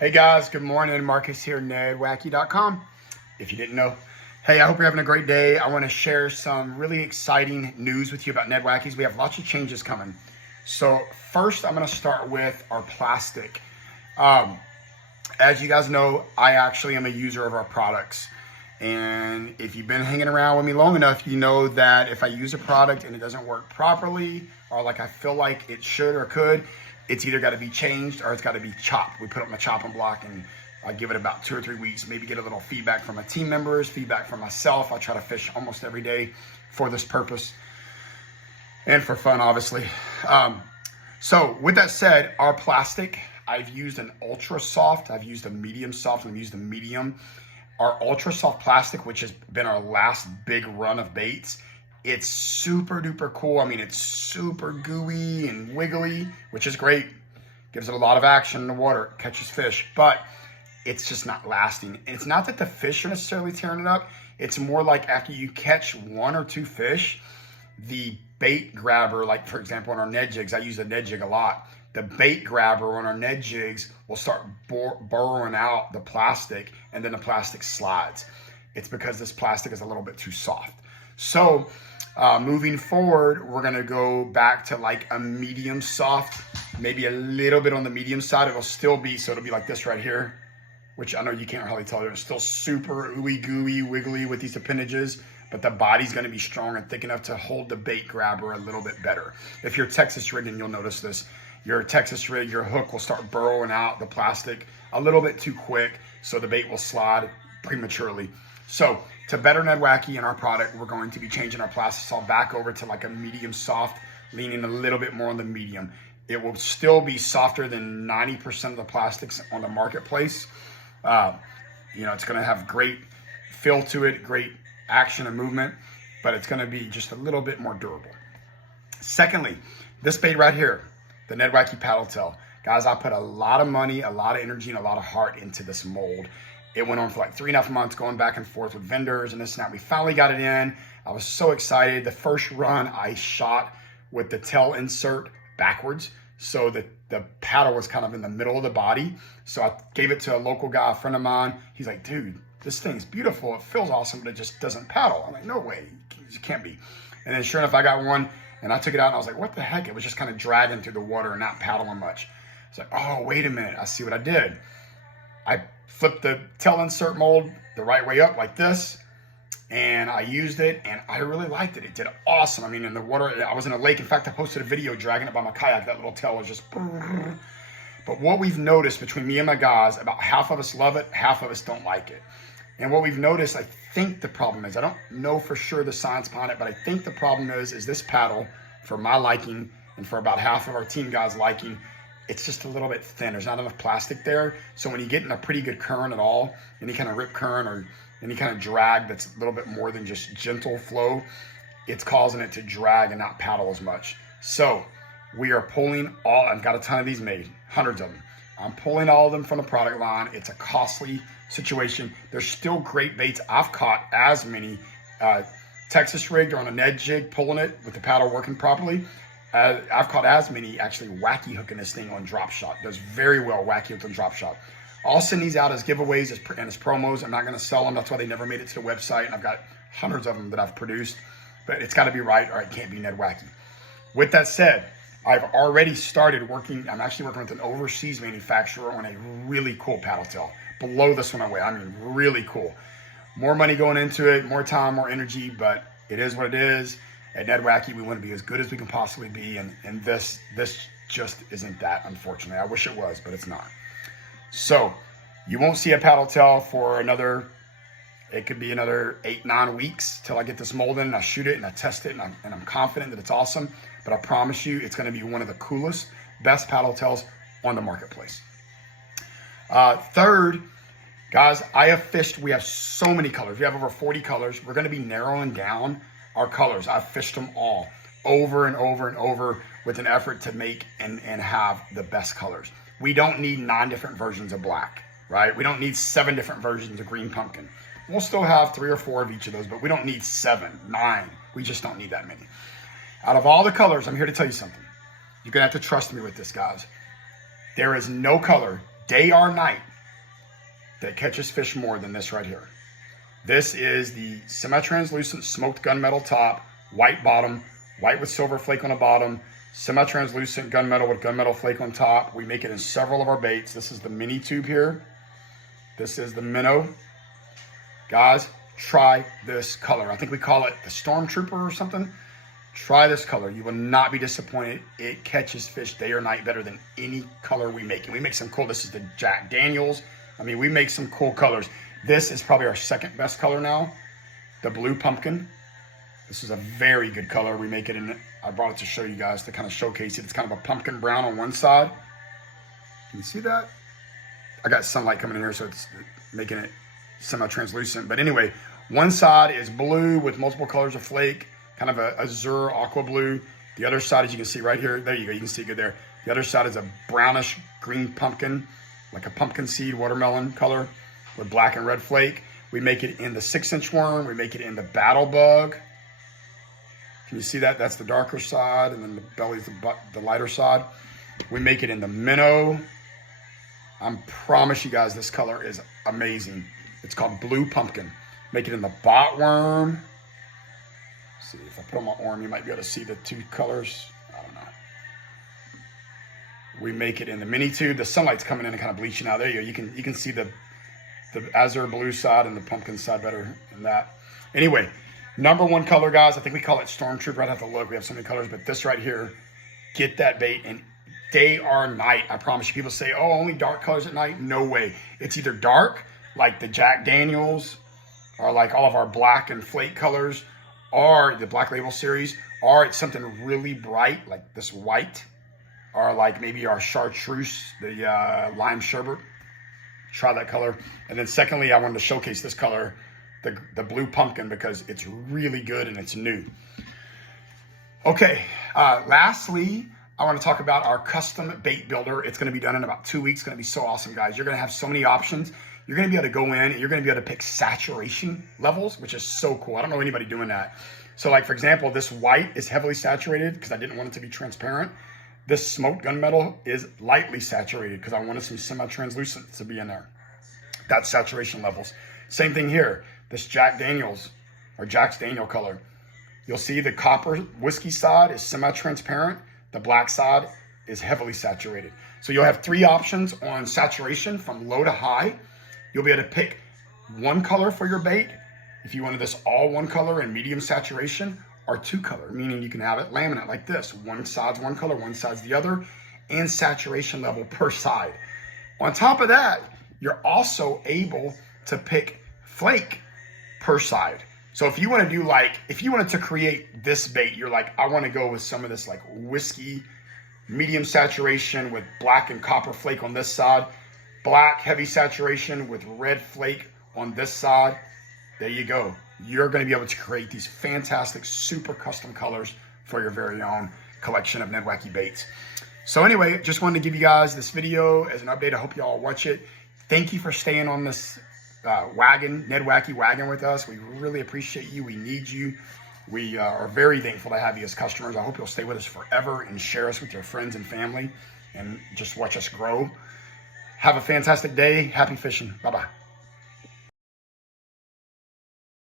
Hey guys, good morning. Marcus here, NedWacky.com. If you didn't know. Hey, I hope you're having a great day. I want to share some really exciting news with you about NedWackies. We have lots of changes coming. So first, I'm going to start with our plastic. As you guys know, I actually am a user of our products. And if you've been hanging around with me long enough, you know that if I use a product and it doesn't work properly, or like I feel like it should or could, it's either got to be changed or it's got to be chopped. We put it on the chopping block and I give it about 2 or 3 weeks, maybe get a little feedback from my team members, feedback from myself. I try to fish almost every day for this purpose and for fun, obviously. So with that said, our plastic, I've used an ultra soft, I've used a medium soft, and I've used a medium. Our ultra soft plastic, which has been our last big run of baits, it's super duper cool. I mean, it's super gooey and wiggly, which is great. Gives it a lot of action in the water, catches fish, but it's just not lasting. And it's not that the fish are necessarily tearing it up. It's more like after you catch 1 or 2 fish, the bait grabber, like for example, on our Ned jigs, I use a Ned jig a lot. The bait grabber on our Ned jigs will start burrowing out the plastic, and then the plastic slides. It's because this plastic is a little bit too soft. So moving forward, we're gonna go back to like a medium soft, maybe a little bit on the medium side. It'll still be, so it'll be like this right here, which I know you can't hardly tell. It's still super ooey gooey, wiggly with these appendages, but the body's gonna be strong and thick enough to hold the bait grabber a little bit better. If you're Texas rigging, you'll notice this. Your Texas rig, your hook will start burrowing out the plastic a little bit too quick, so the bait will slide prematurely. So to better NedWacky in our product, we're going to be changing our plastisol back over to like a medium soft, leaning a little bit more on the medium. It will still be softer than 90% of the plastics on the marketplace. It's gonna have great feel to it, great action and movement, but it's gonna be just a little bit more durable. Secondly, this bait right here, the NedWacky paddle tail. Guys, I put a lot of money, a lot of energy, and a lot of heart into this mold. It went on for like 3.5 months, going back and forth with vendors and this and that. We finally got it in. I was so excited. The first run I shot with the tail insert backwards, so that the paddle was kind of in the middle of the body. So I gave it to a local guy, a friend of mine. He's like, dude, this thing's beautiful. It feels awesome, but it just doesn't paddle. I'm like, no way, it can't be. And then sure enough, I got one. And I took it out and I was like, what the heck? It was just kind of dragging through the water and not paddling much. It's like, oh, wait a minute. I see what I did. I flipped the tail insert mold the right way up like this. And I used it and I really liked it. It did awesome. I mean, in the water, I was in a lake. In fact, I posted a video dragging it by my kayak. That little tail was just... But what we've noticed between me and my guys, about half of us love it, half of us don't like it. And what we've noticed, I think the problem is, I don't know for sure the science behind it, but I think the problem is this paddle, for my liking and for about half of our team guys' liking, it's just a little bit thin. There's not enough plastic there. So when you get in a pretty good current at all, any kind of rip current or any kind of drag that's a little bit more than just gentle flow, it's causing it to drag and not paddle as much. So we are pulling all, I've got a ton of these made, hundreds of them. I'm pulling all of them from the product line. It's a costly situation. There's still great baits. I've caught as many Texas rigged or on a Ned jig, pulling it with the paddle working properly. I've caught as many actually wacky hooking this thing on drop shot. Does very well wacky hooked on drop shot. I'll send these out as giveaways and as promos. I'm not going to sell them. That's why they never made it to the website. And I've got hundreds of them that I've produced, but it's got to be right or it can't be NedWacky. With that said, I've already started working. I'm actually working with an overseas manufacturer on a really cool paddle tail. Below this one I weigh. I mean, really cool. More money going into it, more time, more energy, but it is what it is. At NedWacky, we want to be as good as we can possibly be, and this just isn't that, unfortunately. I wish it was, but it's not. So you won't see a paddle tail for another, it could be another 8-9 weeks till I get this mold in and I shoot it and I test it and I'm confident that it's awesome. But I promise you, it's going to be one of the coolest, best paddle tails on the marketplace. Third, guys, we have so many colors. We have over 40 colors. We're going to be narrowing down our colors. I've fished them all over and over and over with an effort to make and have the best colors. We don't need 9 different versions of black, right? We don't need 7 different versions of green pumpkin. We'll still have 3 or 4 of each of those, but we don't need 7, 9. We just don't need that many. Out of all the colors, I'm here to tell you something. You're going to have to trust me with this, guys. There is no color, day or night, that catches fish more than this right here. This is the semi-translucent smoked gunmetal top, white bottom, white with silver flake on the bottom, semi-translucent gunmetal with gunmetal flake on top. We make it in several of our baits. This is the mini tube here. This is the minnow. Guys, try this color. I think we call it the Stormtrooper or something. Try this color. You will not be disappointed. It catches fish day or night better than any color we make. And we make some cool, this is the Jack Daniels. I mean, we make some cool colors. This is probably our second best color now, the blue pumpkin. This is a very good color. We make it in, I brought it to show you guys to kind of showcase it. It's kind of a pumpkin brown on one side. Can you see that? I got sunlight coming in here, so it's making it semi-translucent. But anyway, one side is blue with multiple colors of flake, kind of a azure aqua blue. The other side, as you can see right here, there you go, you can see it good there. The other side is a brownish green pumpkin, like a pumpkin seed watermelon color with black and red flake. We make it in the 6-inch worm. We make it in the battle bug. Can you see that? That's the darker side, and then the belly's the lighter side. We make it in the minnow. I promise you guys, this color is amazing. It's called blue pumpkin. Make it in the botworm. Let's see, if I put on my arm, you might be able to see the two colors. I don't know. We make it in the mini tube. The sunlight's coming in and kind of bleaching out. There you go. You can see the azure blue side and the pumpkin side better than that. Anyway, number one color, guys. I think we call it Stormtrooper. I'd have to look. We have so many colors, but this right here, get that bait and day or night. I promise you. People say, oh, only dark colors at night. No way. It's either dark, like the Jack Daniels, or like all of our black and flake colors, or the Black Label series, or it's something really bright, like this white, or like maybe our chartreuse, the lime sherbet. Try that color. And then secondly, I wanted to showcase this color, the blue pumpkin, because it's really good and it's new. Okay, lastly, I want to talk about our custom bait builder. It's going to be done in about 2 weeks. It's going to be so awesome, guys. You're going to have so many options. You're going to be able to go in and you're going to be able to pick saturation levels, which is so cool. I don't know anybody doing that. So like, for example, this white is heavily saturated because I didn't want it to be transparent. This smoked gunmetal is lightly saturated because I wanted some semi-translucent to be in there. That's saturation levels. Same thing here. This Jack Daniels or Jack's Daniel color. You'll see the copper whiskey side is semi-transparent. The black side is heavily saturated. So you'll have 3 options on saturation from low to high. You'll be able to pick one color for your bait. If you wanted this all one color and medium saturation, or 2 color, meaning you can have it laminate like this. One side's one color, one side's the other, and saturation level per side. On top of that, you're also able to pick flake per side. So if you want to do like, if you wanted to create this bait, you're like, I want to go with some of this like whiskey, medium saturation with black and copper flake on this side, black heavy saturation with red flake on this side. There you go. You're going to be able to create these fantastic, super custom colors for your very own collection of NedWacky baits. So anyway, just wanted to give you guys this video as an update. I hope you all watch it. Thank you for staying on this NedWacky wagon with us. We really appreciate you. We need you. We are very thankful to have you as customers. I hope you'll stay with us forever and share us with your friends and family and just watch us grow. Have a fantastic day. Happy fishing. Bye-bye.